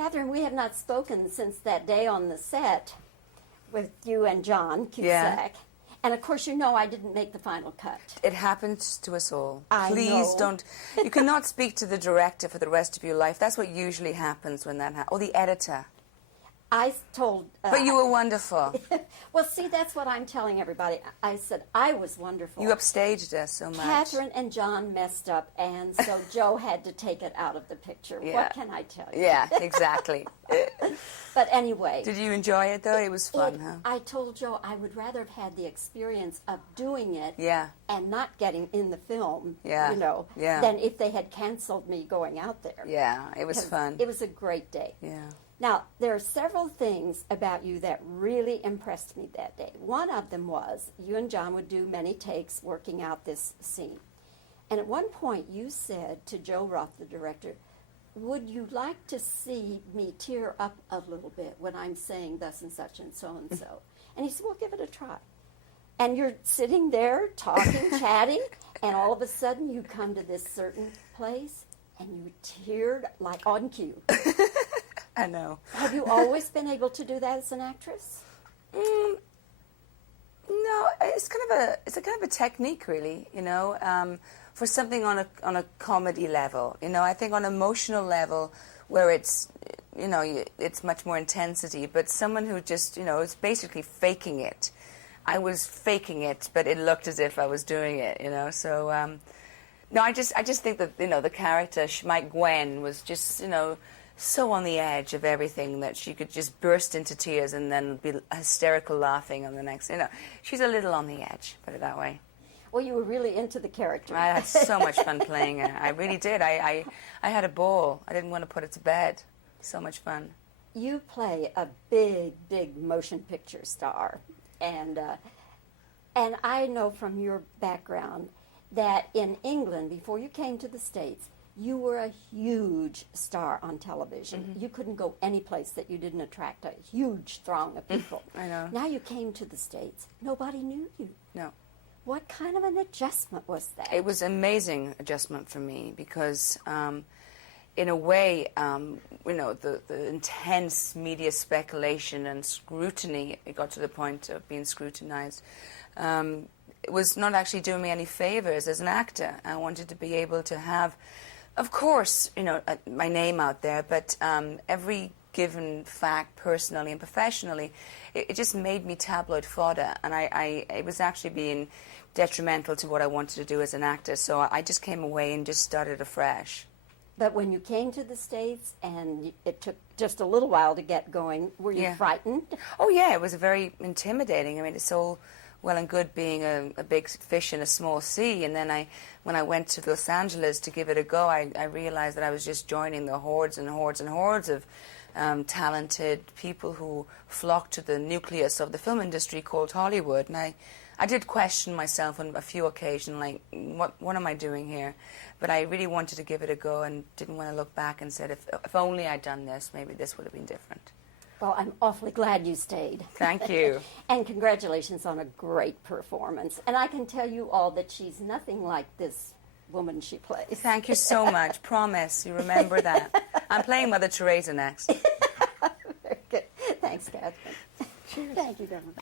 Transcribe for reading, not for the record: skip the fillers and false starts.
Catherine, we have not spoken since that day on the set with you and John Cusack. Yeah. And of course, you know I didn't make the final cut. It happens to us all. I Please know. don't. You cannot speak to the director for the rest of your life. That's what usually happens when that happens. Or the editor. I told... But you were wonderful. Well, see, that's what I'm telling everybody. I said I was wonderful. You upstaged us so much. Catherine and John messed up, and so Joe had to take it out of the picture. Yeah. What can I tell you? Yeah, exactly. But anyway... Did you enjoy it, though? It was fun, huh? I told Joe I would rather have had the experience of doing it Yeah. and not getting in the film, Yeah. you know, Yeah. than if they had canceled me going out there. Yeah, it was 'Cause fun. It was a great day. Yeah. Now, there are several things about you that really impressed me that day. One of them was you and John would do many takes working out this scene. And at one point you said to Joe Roth, the director, would you like to see me tear up a little bit when I'm saying thus and such and so and so? And he said, well, give it a try. And you're sitting there talking, chatting, and all of a sudden you come to this certain place and you teared like on cue. I know. Have you always been able to do that as an actress? No, it's kind of a technique, really. You know, for something on a comedy level. You know, I think on an emotional level, where it's, you know, it's much more intensity. But someone who just, you know, is basically faking it. I was faking it, but it looked as if I was doing it. You know, so no, I just think that, you know, the character my Gwen was just, you know, so on the edge of everything that she could just burst into tears and then be hysterical laughing on the next, you know. She's a little on the edge, put it that way. Well, you were really into the character. I had so much fun playing her. I really did. I had a ball. I didn't want to put it to bed. So much fun. You play a big, big motion picture star. And I know from your background that in England, before you came to the States, you were a huge star on television. Mm-hmm. You couldn't go any place that you didn't attract a huge throng of people. I know. Now you came to the States. Nobody knew you. No. What kind of an adjustment was that? It was an amazing adjustment for me because, in a way, you know, the intense media speculation and scrutiny, it got to the point of being scrutinized, it was not actually doing me any favors as an actor. I wanted to be able to have, of course, you know, my name out there, but every given fact, personally and professionally, it just made me tabloid fodder, and it was actually being detrimental to what I wanted to do as an actor, so I just came away and just started afresh. But when you came to the States and it took just a little while to get going, were you frightened? Oh, yeah, it was very intimidating. I mean, it's all well and good being a big fish in a small sea, and then when I went to Los Angeles to give it a go, I realized that I was just joining the hordes and hordes and hordes of talented people who flocked to the nucleus of the film industry called Hollywood, and I did question myself on a few occasions, like, what am I doing here? But I really wanted to give it a go and didn't want to look back and said, if only I'd done this, maybe this would have been different. Well, I'm awfully glad you stayed. Thank you. And congratulations on a great performance. And I can tell you all that she's nothing like this woman she plays. Thank you so much. Promise. You remember that. I'm playing Mother Teresa next. Very good. Thanks, Catherine. Cheers. Thank you very much.